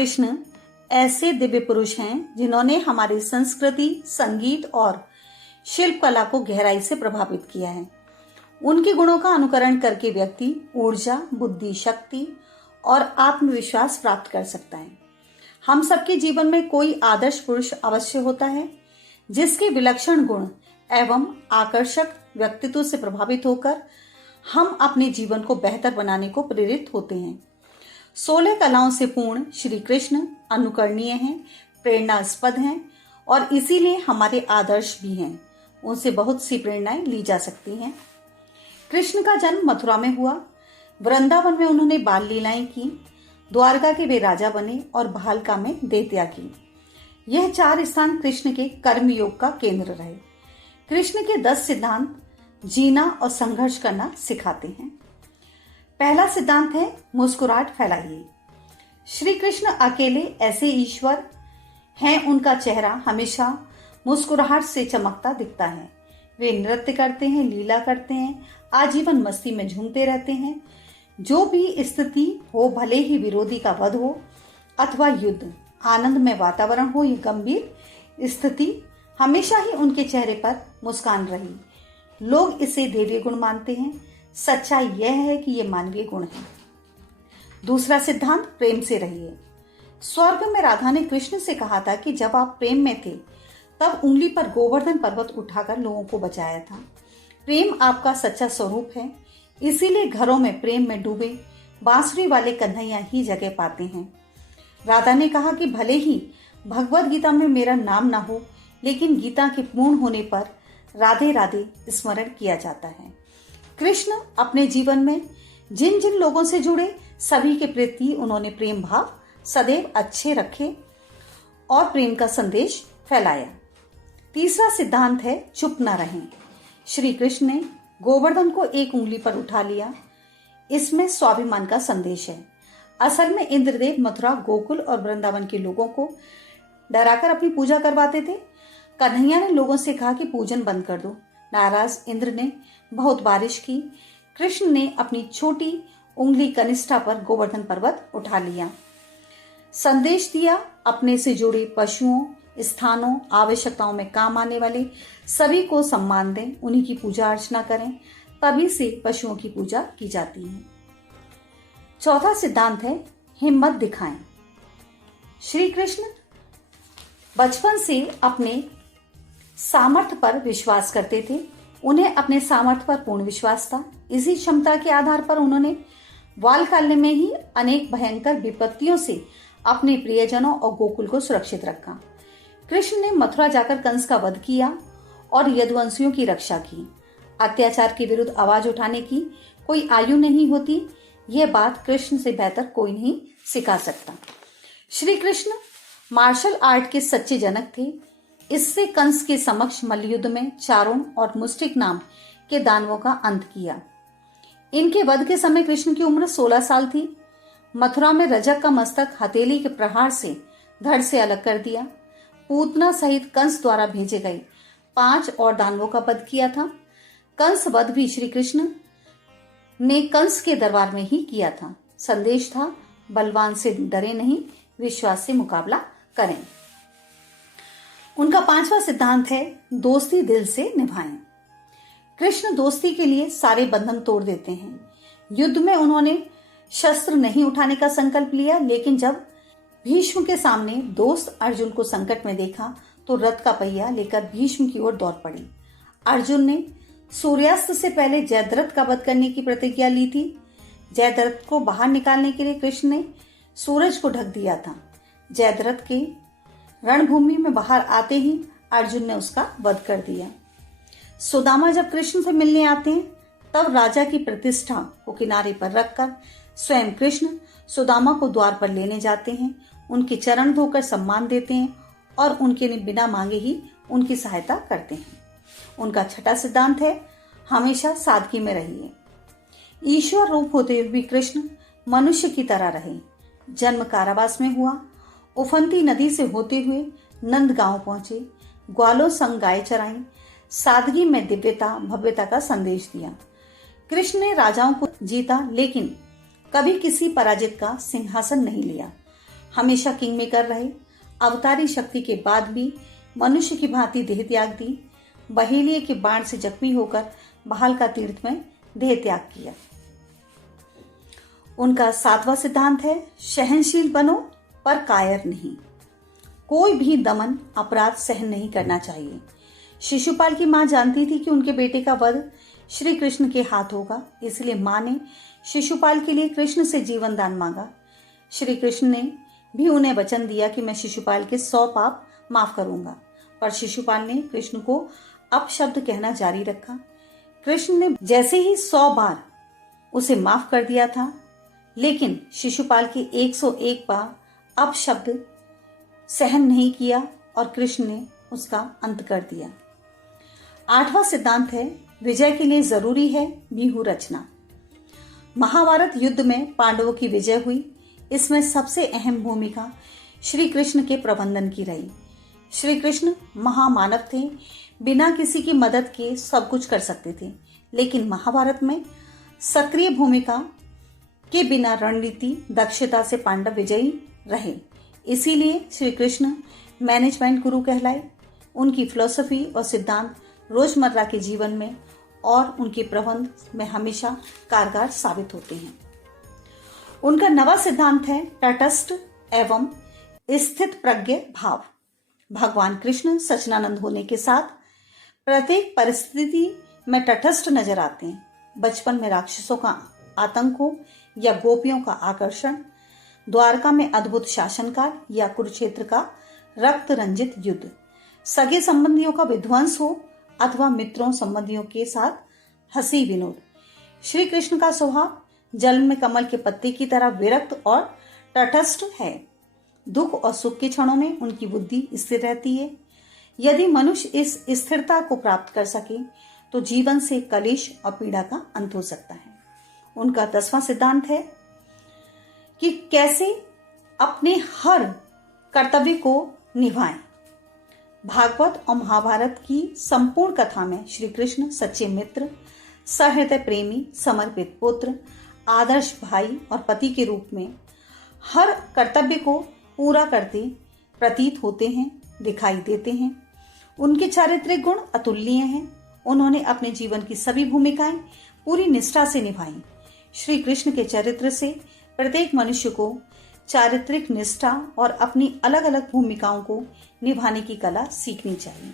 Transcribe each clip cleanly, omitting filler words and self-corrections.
कृष्ण ऐसे दिव्य पुरुष हैं जिन्होंने हमारी संस्कृति, संगीत और शिल्प कला को गहराई से प्रभावित किया है। उनके गुणों का अनुकरण करके व्यक्ति ऊर्जा, बुद्धि, शक्ति और आत्मविश्वास प्राप्त कर सकता है। हम सबके जीवन में कोई आदर्श पुरुष अवश्य होता है जिसके विलक्षण गुण एवं आकर्षक व्यक्तित्व से प्रभावित होकर हम अपने जीवन को बेहतर बनाने को प्रेरित होते हैं। 16 कलाओं से पूर्ण श्री कृष्ण अनुकरणीय हैं, प्रेरणास्पद हैं और इसीलिए हमारे आदर्श भी हैं। उनसे बहुत सी प्रेरणाएं ली जा सकती हैं। कृष्ण का जन्म मथुरा में हुआ। वृंदावन में उन्होंने बाल लीलाएं की। द्वारका के वे राजा बने और भालका में देवत्या की। यह 4 स्थान कृष्ण के कर्मयोग का केंद्र रहे। कृष्ण के 10 सिद्धांत जीना और संघर्ष करना सिखाते हैं। पहला सिद्धांत है मुस्कुराहट फैलाइए। श्री कृष्ण अकेले ऐसे ईश्वर हैं, उनका चेहरा हमेशा मुस्कुराहट से चमकता दिखता है। वे नृत्य करते हैं, लीला करते हैं, आजीवन मस्ती में झूमते रहते हैं। जो भी स्थिति हो, भले ही विरोधी का वध हो अथवा युद्ध, आनंद में वातावरण हो या गंभीर स्थिति, हमेशा ही उनके चेहरे पर मुस्कान रही। लोग इसे देवी गुण मानते हैं। सच्चाई यह है कि ये मानवीय गुण है। दूसरा सिद्धांत प्रेम से रहिए। स्वर्ग में राधा ने कृष्ण से कहा था कि जब आप प्रेम में थे तब उंगली पर गोवर्धन पर्वत उठाकर लोगों को बचाया था। प्रेम आपका सच्चा स्वरूप है, इसीलिए घरों में प्रेम में डूबे बांसुरी वाले कन्हैया ही जगह पाते हैं। राधा ने कहा कि भले ही भगवत गीता में मेरा नाम ना हो, लेकिन गीता के पूर्ण होने पर राधे राधे स्मरण किया जाता है। कृष्ण अपने जीवन में जिन जिन लोगों से जुड़े सभी के प्रति उन्होंने प्रेम भाव सदैव अच्छे रखे और प्रेम का संदेश फैलाया। तीसरा सिद्धांत है चुप न रहें। श्री कृष्ण ने गोवर्धन को एक उंगली पर उठा लिया। इसमें स्वाभिमान का संदेश है। असल में इंद्रदेव मथुरा, गोकुल और वृंदावन के लोगों को डराकर अपनी पूजा करवाते थे। कन्हैया ने लोगों से कहा कि पूजन बंद कर दो। नाराज इंद्र ने बहुत बारिश की। कृष्ण ने अपनी छोटी उंगली कनिष्ठा पर गोवर्धन पर्वत उठा लिया। संदेश दिया, अपने से जुड़े पशुओं, स्थानों, आवश्यकताओं में काम आने वाले सभी को सम्मान दें, उन्हीं की पूजा अर्चना करें, तभी से पशुओं की पूजा की जाती है। चौथा सिद्धांत है हिम्मत दिखाएं। श्री कृष्ण बचपन से अपने सामर्थ्य पर विश्वास करते थे। उन्हें अपने सामर्थ्य पर पूर्ण विश्वास था। इसी क्षमता के आधार पर उन्होंने बालकाल में ही अनेक भयंकर विपत्तियों से अपने प्रियजनों और गोकुल को सुरक्षित रखा। कृष्ण ने मथुरा जाकर कंस का वध किया और यदुवंशियों की रक्षा की। अत्याचार के विरुद्ध आवाज उठाने की कोई आयु नहीं होती। यह बात कृष्ण से बेहतर कोई नहीं सिखा सकता। श्री कृष्ण मार्शल आर्ट के सच्चे जनक थे। इससे कंस के समक्ष मल्लयुद्ध में चारों और मुष्टिक नाम के दानवों का अंत किया। इनके वध के समय कृष्ण की उम्र 16 साल थी। मथुरा में रजक का मस्तक हथेली के प्रहार से धड़ से अलग कर दिया। पूतना सहित कंस द्वारा भेजे गए 5 और दानवों का वध किया था। कंस वध भी श्री कृष्ण ने कंस के दरबार में ही किया था। संदेश था, बलवान से डरे नहीं, विश्वास से मुकाबला करें। उनका 5वां सिद्धांत है दोस्ती दिल से निभाएं। कृष्ण दोस्ती के लिए सारे बंधन तोड़ देते हैं। युद्ध में उन्होंने शस्त्र नहीं उठाने का संकल्प लिया, लेकिन जब भीष्म के सामने दोस्त अर्जुन को संकट में देखा तो रथ का पहिया लेकर भीष्म की ओर दौड़ पड़ी। अर्जुन ने सूर्यास्त से पहले जयद्रथ का वध करने की प्रतिज्ञा ली थी। जयद्रथ को बाहर निकालने के लिए कृष्ण ने सूरज को ढक दिया था। जयद्रथ के रणभूमि में बाहर आते ही अर्जुन ने उसका वध कर दिया। सुदामा जब कृष्ण से मिलने आते हैं तब राजा की प्रतिष्ठा को किनारे पर रखकर स्वयं कृष्ण सुदामा को द्वार पर लेने जाते हैं, उनके चरण धोकर सम्मान देते हैं और उनके बिना मांगे ही उनकी सहायता करते हैं। उनका 6वां सिद्धांत है हमेशा सादगी में रहिए। ईश्वर रूप होते हुए भी कृष्ण मनुष्य की तरह रहे। जन्म कारावास में हुआ। उफनती नदी से होते हुए नंद गांव पहुंचे। ग्वालों संग गाय चराई। सादगी में दिव्यता भव्यता का संदेश दिया। कृष्ण ने राजाओं को जीता, लेकिन कभी किसी पराजित का सिंहासन नहीं लिया। हमेशा किंग मेकर रहे। अवतारी शक्ति के बाद भी मनुष्य की भांति देह त्याग दी। बहेलिये के बाण से जख्मी होकर भालका तीर्थ में देह त्याग किया। उनका 7वां सिद्धांत है, सहनशील बनो पर कायर नहीं। कोई भी दमन अपराध सहन नहीं करना चाहिए। शिशुपाल की मां जानती थी कि उनके बेटे का वध श्री कृष्ण के हाथ होगा, इसलिए मां ने शिशुपाल के लिए कृष्ण से जीवन दान मांगा। श्री कृष्ण ने भी उन्हें वचन दिया कि मैं शिशुपाल के 100 पाप माफ करूंगा, पर शिशुपाल ने कृष्ण को अपशब्द कहना जारी रखा। कृष्ण ने जैसे ही 100 बार उसे माफ कर दिया था, लेकिन शिशुपाल के 101 बार अपशब्द सहन नहीं किया और कृष्ण ने उसका अंत कर दिया। 8वां सिद्धांत है, विजय के लिए जरूरी है व्यूह रचना। महाभारत युद्ध में पांडवों की विजय हुई। इसमें सबसे अहम भूमिका श्री कृष्ण के प्रबंधन की रही। श्री कृष्ण महामानव थे, बिना किसी की मदद के सब कुछ कर सकते थे, लेकिन महाभारत में सक्रिय भूमिका के बिना रणनीति दक्षता से पांडव विजयी रहे। इसीलिए श्री कृष्ण मैनेजमेंट गुरु कहलाए। उनकी फिलॉसफी और सिद्धांत रोजमर्रा के जीवन में और उनके प्रबंध में हमेशा कारगर साबित होते हैं। उनका 9वां सिद्धांत है, तटस्थ एवं स्थित प्रज्ञ भाव। भगवान कृष्ण सच्चिदानंद होने के साथ प्रत्येक परिस्थिति में तटस्थ नजर आते हैं। बचपन में राक्षसों का आतंक हो या गोपियों का आकर्षण, द्वारका में अद्भुत शासनकाल या कुरुक्षेत्र का रक्त रंजित युद्ध, सगे संबंधियों का विध्वंस हो अथवा मित्रों संबंधियों के साथ हंसी विनोद, श्री कृष्ण का स्वभाव जल में कमल के पत्ते की तरह विरक्त और तटस्थ है। दुख और सुख के क्षणों में उनकी बुद्धि स्थिर रहती है। यदि मनुष्य इस स्थिरता को प्राप्त कर सके तो जीवन से कलेश और पीड़ा का अंत हो सकता है। उनका 10वां सिद्धांत है कि कैसे अपने हर कर्तव्य को निभाएं। भागवत और महाभारत की संपूर्ण कथा में श्री कृष्ण सच्चे मित्र, सहृदय प्रेमी, समर्पित पुत्र, आदर्श भाई और पति के रूप में हर कर्तव्य को पूरा करते प्रतीत होते हैं, दिखाई देते हैं। उनके चारित्रिक गुण अतुलनीय हैं। उन्होंने अपने जीवन की सभी भूमिकाएं पूरी निष्ठा से निभाई। श्री कृष्ण के चरित्र से प्रत्येक मनुष्य को चारित्रिक निष्ठा और अपनी अलग अलग भूमिकाओं को निभाने की कला सीखनी चाहिए।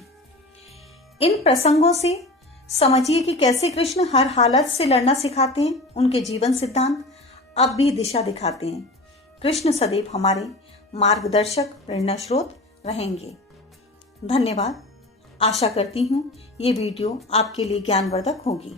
इन प्रसंगों से समझिए कि कैसे कृष्ण हर हालत से लड़ना सिखाते हैं। उनके जीवन सिद्धांत अब भी दिशा दिखाते हैं। कृष्ण सदैव हमारे मार्गदर्शक, प्रेरणा स्रोत रहेंगे। धन्यवाद। आशा करती हूँ ये वीडियो आपके लिए ज्ञानवर्धक होगी।